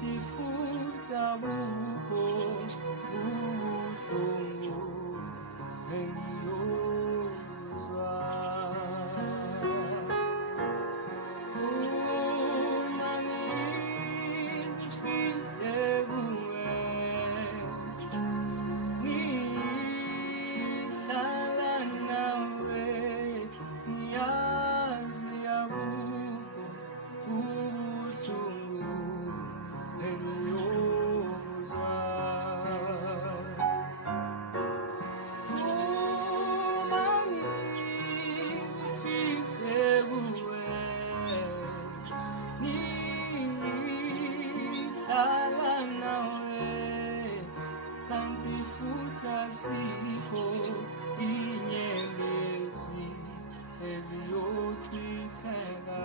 kanti futhi abukho ubuhlungu engiyozwa. Uma ngizifihle kuwe, ngihlala nawe, ngiyazi abukho ubuhlungu engiyobuzwa. Uma ngizifihle kuwe, ngihlala nawe, kanti futhi asikho inyembezi eziyochitheka.